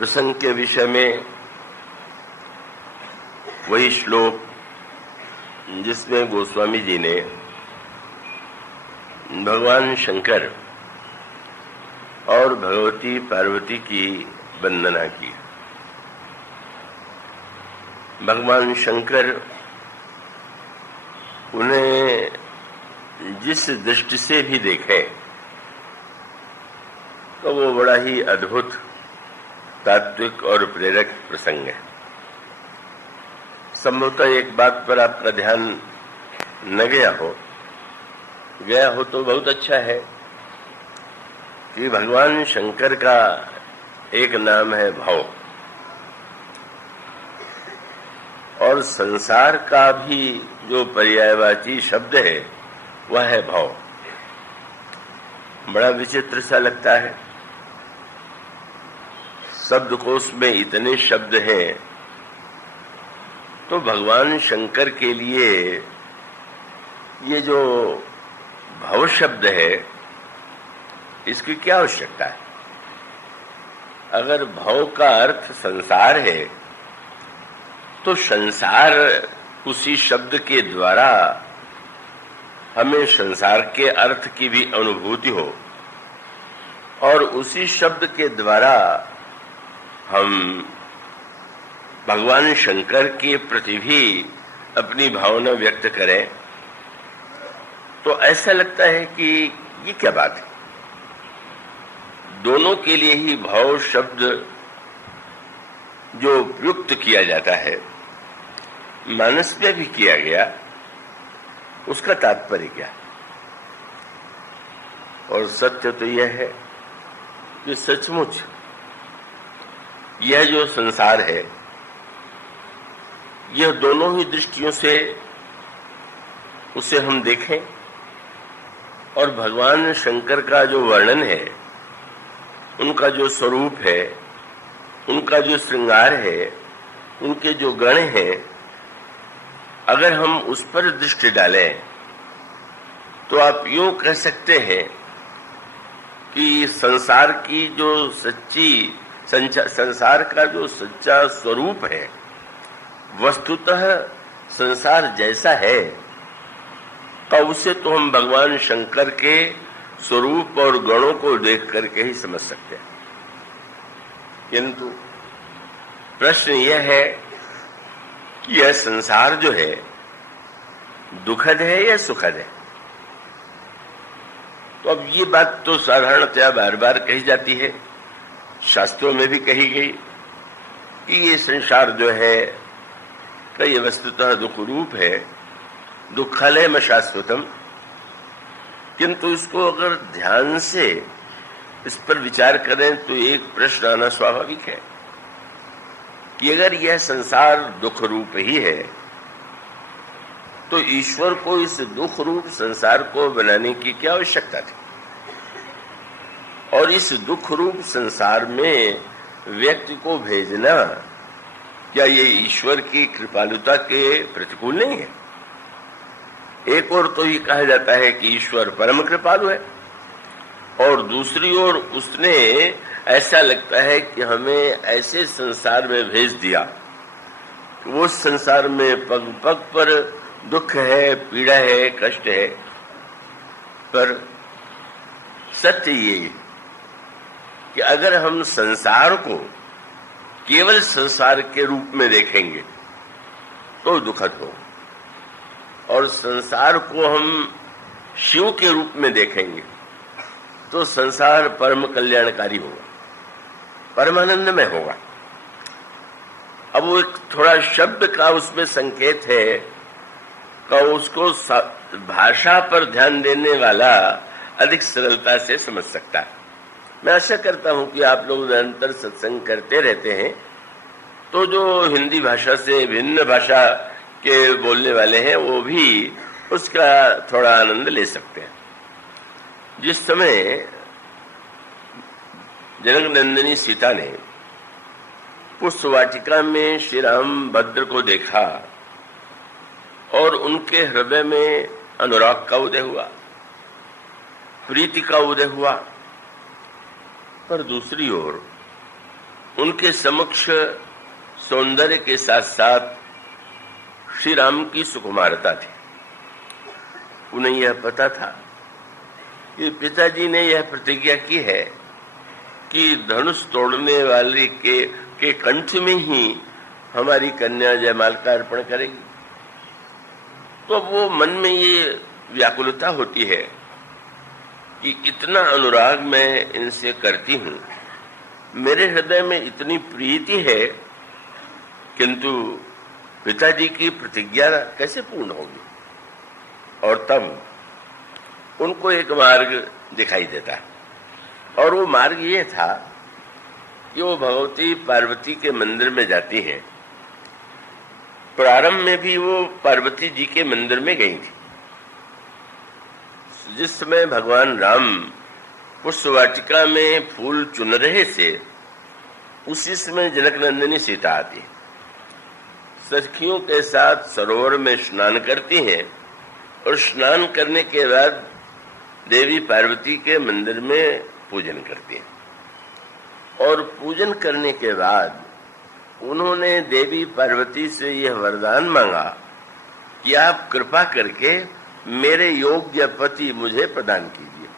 प्रसंग के विषय में वही श्लोक जिसमें गोस्वामी जी ने भगवान शंकर और भगवती पार्वती की वंदना की। भगवान शंकर उन्हें जिस दृष्टि से भी देखें तो वो बड़ा ही अद्भुत तात्विक और प्रेरक प्रसंग है। संभवतः एक बात पर आपका ध्यान न गया हो तो बहुत अच्छा है कि भगवान शंकर का एक नाम है भव, और संसार का भी जो पर्यायवाची शब्द है वह है भव। बड़ा विचित्र सा लगता है, शब्दकोश में इतने शब्द हैं तो भगवान शंकर के लिए ये जो भव शब्द है इसकी क्या आवश्यकता है? अगर भव का अर्थ संसार है तो संसार उसी शब्द के द्वारा हमें संसार के अर्थ की भी अनुभूति हो, और उसी शब्द के द्वारा हम भगवान शंकर के प्रति भी अपनी भावना व्यक्त करें, तो ऐसा लगता है कि ये क्या बात है। दोनों के लिए ही भाव शब्द जो प्रयुक्त किया जाता है, मानस में भी किया गया, उसका तात्पर्य क्या है? और सत्य तो यह है कि सचमुच यह जो संसार है यह दोनों ही दृष्टियों से उसे हम देखें, और भगवान शंकर का जो वर्णन है, उनका जो स्वरूप है, उनका जो श्रृंगार है, उनके जो गण हैं, अगर हम उस पर दृष्टि डालें तो आप यूं कह सकते हैं कि संसार की जो संसार का जो सच्चा स्वरूप है, वस्तुतः संसार जैसा है तो उसे तो हम भगवान शंकर के स्वरूप और गणों को देख करके ही समझ सकते हैं। किंतु प्रश्न यह है कि यह संसार जो है दुखद है या सुखद है? तो अब ये बात तो साधारणतया बार बार कही जाती है, शास्त्रों में भी कही गई कि ये संसार जो है ये वस्तुतः दुख रूप है, दुखालयम शाश्वतम। किंतु इसको अगर ध्यान से इस पर विचार करें तो एक प्रश्न आना स्वाभाविक है कि अगर यह संसार दुख रूप ही है तो ईश्वर को इस दुख रूप संसार को बनाने की क्या आवश्यकता थी? और इस दुख रूप संसार में व्यक्ति को भेजना क्या ये ईश्वर की कृपालुता के प्रतिकूल नहीं है? एक ओर तो ये कहा जाता है कि ईश्वर परम कृपालु है, और दूसरी ओर उसने ऐसा लगता है कि हमें ऐसे संसार में भेज दिया कि वो संसार में पग पग पर दुख है, पीड़ा है, कष्ट है। पर सत्य ये कि अगर हम संसार को केवल संसार के रूप में देखेंगे तो दुखद हो, और संसार को हम शिव के रूप में देखेंगे तो संसार परम कल्याणकारी होगा, परमानंदमय होगा। अब वो एक थोड़ा शब्द का उसमें संकेत है कि उसको भाषा पर ध्यान देने वाला अधिक सरलता से समझ सकता है। मैं आशा करता हूं कि आप लोग निरंतर सत्संग करते रहते हैं, तो जो हिंदी भाषा से भिन्न भाषा के बोलने वाले हैं वो भी उसका थोड़ा आनंद ले सकते हैं। जिस समय जनक नंदिनी सीता ने पुष्प वाटिका में श्री राम भद्र को देखा और उनके हृदय में अनुराग का उदय हुआ, प्रीति का उदय हुआ, पर दूसरी ओर उनके समक्ष सौंदर्य के साथ साथ श्री राम की सुकुमारता थी। उन्हें यह पता था कि पिताजी ने यह प्रतिज्ञा की है कि धनुष तोड़ने वाले के कंठ में ही हमारी कन्या जयमाल का अर्पण करेगी। तो वो मन में ये व्याकुलता होती है कि इतना अनुराग मैं इनसे करती हूं, मेरे हृदय में इतनी प्रीति है, किंतु पिताजी की प्रतिज्ञा कैसे पूर्ण होगी। और तब उनको एक मार्ग दिखाई देता है, और वो मार्ग ये था कि वो भगवती पार्वती के मंदिर में जाती हैं। प्रारंभ में भी वो पार्वती जी के मंदिर में गई थी। जिस समय भगवान राम पुष्पवाटिका में फूल चुन रहे थे, उसी समय जनकनंदिनी सीता आती है, सखियों के साथ सरोवर में स्नान करती हैं, और स्नान करने के बाद देवी पार्वती के मंदिर में पूजन करती हैं। और पूजन करने के बाद उन्होंने देवी पार्वती से यह वरदान मांगा कि आप कृपा करके मेरे योग्य पति मुझे प्रदान कीजिए।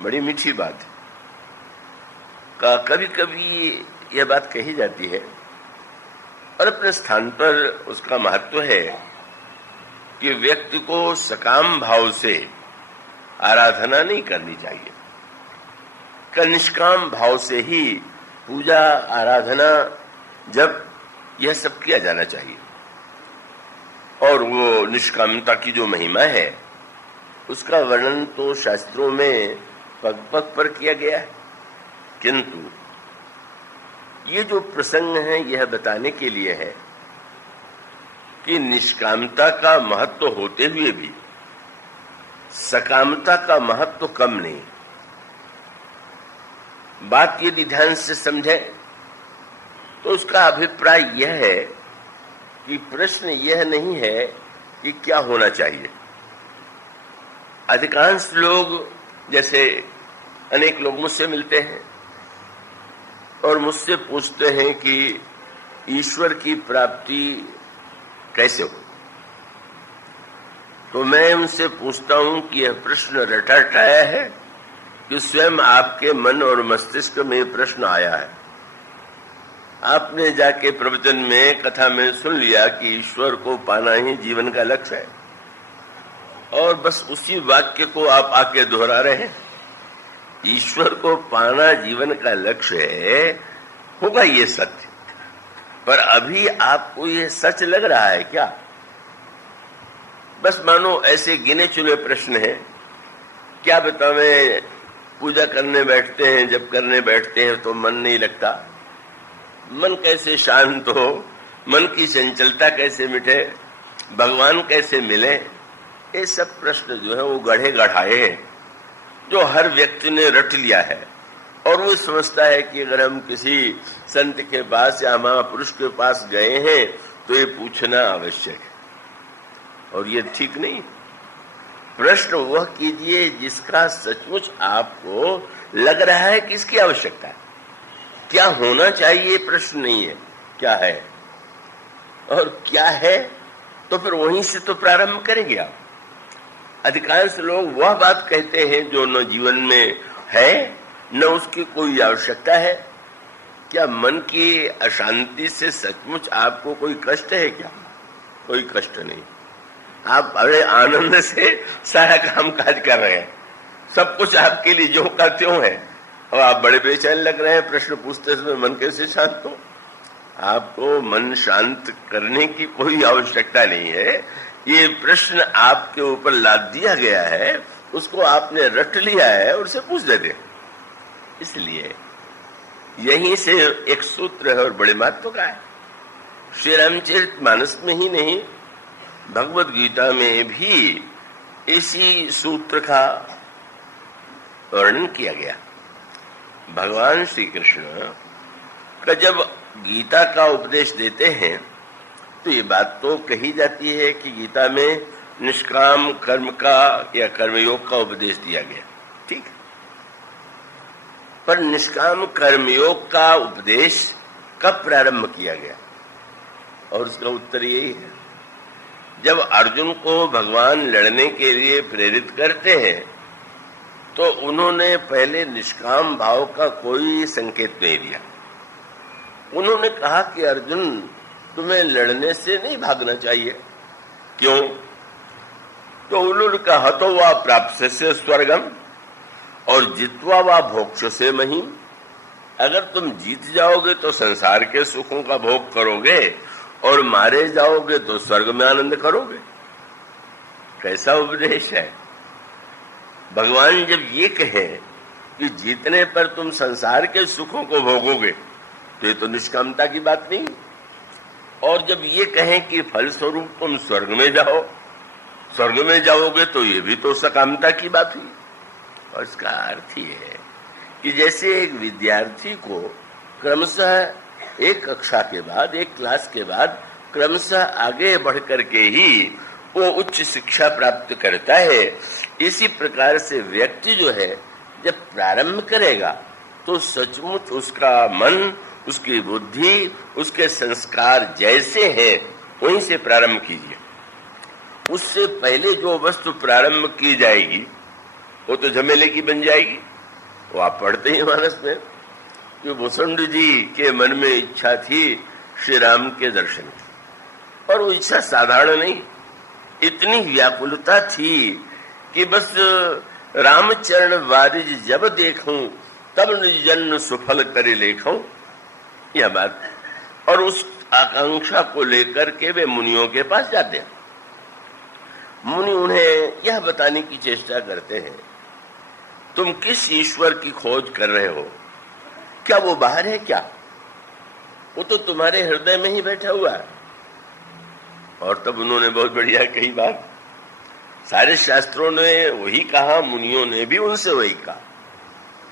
बड़ी मीठी बात है। कभी कभी यह बात कही जाती है और अपने स्थान पर उसका महत्व है कि व्यक्ति को सकाम भाव से आराधना नहीं करनी चाहिए, निष्काम भाव से ही पूजा आराधना जब यह सब किया जाना चाहिए। और वो निष्कामता की जो महिमा है उसका वर्णन तो शास्त्रों में पग पग पर किया गया है, किंतु ये जो प्रसंग है यह बताने के लिए है कि निष्कामता का महत्व होते हुए भी सकामता का महत्व कम नहीं। बात यदि ध्यान से समझे तो उसका अभिप्राय यह है कि प्रश्न यह नहीं है कि क्या होना चाहिए। अधिकांश लोग, जैसे अनेक लोग मुझसे मिलते हैं और मुझसे पूछते हैं कि ईश्वर की प्राप्ति कैसे हो, तो मैं उनसे पूछता हूं कि यह प्रश्न रटाया है कि स्वयं आपके मन और मस्तिष्क में यह प्रश्न आया है। आपने जाके प्रवचन में, कथा में सुन लिया कि ईश्वर को पाना ही जीवन का लक्ष्य है, और बस उसी वाक्य को आप आके दोहरा रहे हैं। ईश्वर को पाना जीवन का लक्ष्य है, होगा ये सत्य, पर अभी आपको ये सच लग रहा है क्या? बस मानो ऐसे गिने चुने प्रश्न हैं। क्या बतावें, पूजा करने बैठते हैं, जब करने बैठते हैं तो मन नहीं लगता, मन कैसे शांत हो, मन की चंचलता कैसे मिटे, भगवान कैसे मिले, ये सब प्रश्न जो है वो गढ़े गढ़ाए हैं, जो हर व्यक्ति ने रट लिया है। और वो समझता है कि अगर हम किसी संत के पास या महापुरुष के पास गए हैं तो ये पूछना आवश्यक है, और ये ठीक नहीं। प्रश्न वह कीजिए जिसका सचमुच आपको लग रहा है कि इसकी आवश्यकता है। क्या होना चाहिए प्रश्न नहीं है, क्या है, और क्या है तो फिर वहीं से तो प्रारंभ करेंगे आप। अधिकांश लोग वह बात कहते हैं जो न जीवन में है न उसकी कोई आवश्यकता है। क्या मन की अशांति से सचमुच आपको कोई कष्ट है क्या? कोई कष्ट नहीं। आप बड़े आनंद से सारा काम काज कर रहे हैं, सब कुछ आपके लिए जो का त्यों है, और आप बड़े बेचैन लग रहे हैं प्रश्न पूछते समय मन कैसे शांत हो। आपको मन शांत करने की कोई आवश्यकता नहीं है। ये प्रश्न आपके ऊपर लाद दिया गया है, उसको आपने रट लिया है और उसे पूछ देते। इसलिए यहीं से एक सूत्र है और बड़े महत्व का है। श्री रामचरितमानस में ही नहीं, भगवत गीता में भी इसी सूत्र का वर्णन किया गया। भगवान श्री कृष्ण का जब गीता का उपदेश देते हैं तो ये बात तो कही जाती है कि गीता में निष्काम कर्म का या कर्मयोग का उपदेश दिया गया, ठीक। पर निष्काम कर्मयोग का उपदेश कब प्रारंभ किया गया? और उसका उत्तर यही है, जब अर्जुन को भगवान लड़ने के लिए प्रेरित करते हैं तो उन्होंने पहले निष्काम भाव का कोई संकेत नहीं दिया। उन्होंने कहा कि अर्जुन, तुम्हें लड़ने से नहीं भागना चाहिए। क्यों? तो उन्होंने कहा, तो वह प्राप्त से स्वर्गम और जित्वा वा भोक्ष से महीम। अगर तुम जीत जाओगे तो संसार के सुखों का भोग करोगे और मारे जाओगे तो स्वर्ग में आनंद करोगे। कैसा उपदेश है! भगवान जब ये कहे कि जीतने पर तुम संसार के सुखों को भोगोगे तो ये तो निष्कामता की बात नहीं। और जब ये कहें कि फलस्वरूप तुम स्वर्ग में जाओ, स्वर्ग में जाओगे तो ये भी तो सकामता की बात हुई। और इसका अर्थ ये है कि जैसे एक विद्यार्थी को क्रमशः एक कक्षा के बाद, एक क्लास के बाद क्रमशः आगे बढ़ करके ही वो उच्च शिक्षा प्राप्त करता है, इसी प्रकार से व्यक्ति जो है जब प्रारंभ करेगा तो सचमुच उसका मन, उसकी बुद्धि, उसके संस्कार जैसे हैं वहीं से प्रारंभ कीजिए। उससे पहले जो वस्तु प्रारंभ की जाएगी वो तो झमेले की बन जाएगी। वो आप पढ़ते ही मानस में कि वसुंड जी के मन में इच्छा थी श्री राम के दर्शन की, और वो इच्छा साधारण नहीं, इतनी व्याकुलता थी कि बस रामचरण वारिज जब देखूं तब निज जन्म सुफल करे लेखूं, यह बात। और उस आकांक्षा को लेकर के वे मुनियों के पास जाते हैं। मुनि उन्हें यह बताने की चेष्टा करते हैं, तुम किस ईश्वर की खोज कर रहे हो? क्या वो बाहर है क्या? वो तो तुम्हारे हृदय में ही बैठा हुआ है। और तब उन्होंने बहुत बढ़िया कही बात, सारे शास्त्रों ने वही कहा, मुनियों ने भी उनसे वही कहा,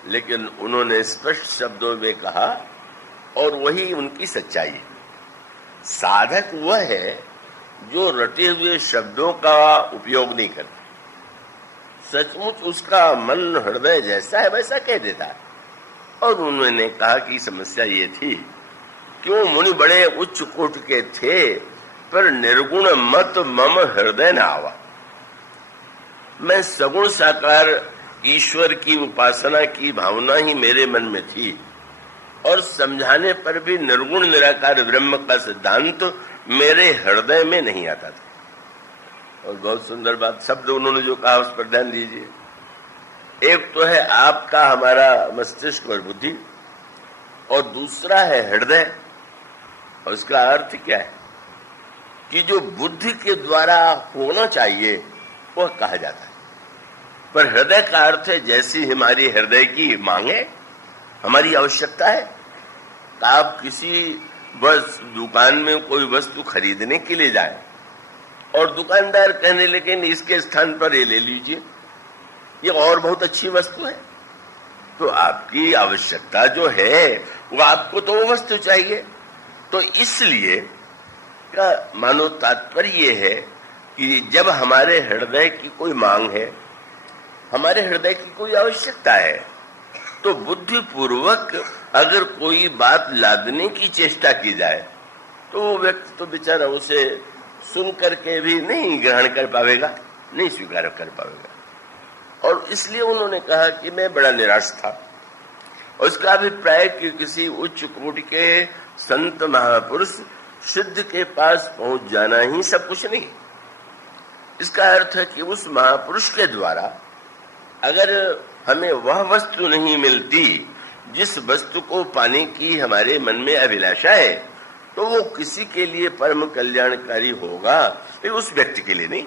लेकिन उन्होंने स्पष्ट शब्दों में कहा और वही उनकी सच्चाई है। साधक वह है जो रटे हुए शब्दों का उपयोग नहीं करता, सचमुच उसका मन हृदय जैसा है वैसा कह देता है। और उन्होंने कहा कि समस्या ये थी कि वो मुनि बड़े उच्च कोट के थे, पर निर्गुण मत मम हृदय न आवा। मैं सगुण साकार ईश्वर की उपासना की भावना ही मेरे मन में थी, और समझाने पर भी निर्गुण निराकार ब्रह्म का सिद्धांत मेरे हृदय में नहीं आता था। और बहुत सुंदर बात, शब्द उन्होंने जो कहा उस पर ध्यान दीजिए। एक तो है आपका हमारा मस्तिष्क और बुद्धि, और दूसरा है हृदय। और इसका अर्थ क्या है कि जो बुद्धि के द्वारा होना चाहिए वह कहा जाता है, पर हृदय का अर्थ है जैसी हमारी हृदय की मांगे, हमारी आवश्यकता है। तो आप किसी बस दुकान में कोई वस्तु खरीदने के लिए जाए और दुकानदार कहने लगे इसके स्थान पर ये ले लीजिए, ये और बहुत अच्छी वस्तु है, तो आपकी आवश्यकता जो है वो आपको तो वो वस्तु चाहिए। तो इसलिए का मानो तात्पर्य ये है कि जब हमारे हृदय की कोई मांग है, हमारे हृदय की कोई आवश्यकता है, तो बुद्धि पूर्वक अगर कोई बात लादने की चेष्टा की जाए तो वो व्यक्ति तो बेचारा उसे सुन करके भी नहीं ग्रहण कर पाएगा, नहीं स्वीकार कर पाएगा। और इसलिए उन्होंने कहा कि मैं बड़ा निराश था। और इसका अभिप्राय कि किसी उच्च कोटि के संत महापुरुष सिद्ध के पास पहुंच जाना ही सब कुछ नहीं। इसका अर्थ है कि उस महापुरुष के द्वारा अगर हमें वह वस्तु नहीं मिलती जिस वस्तु को पाने की हमारे मन में अभिलाषा है, तो वो किसी के लिए परम कल्याणकारी होगा, लेकिन उस व्यक्ति के लिए नहीं।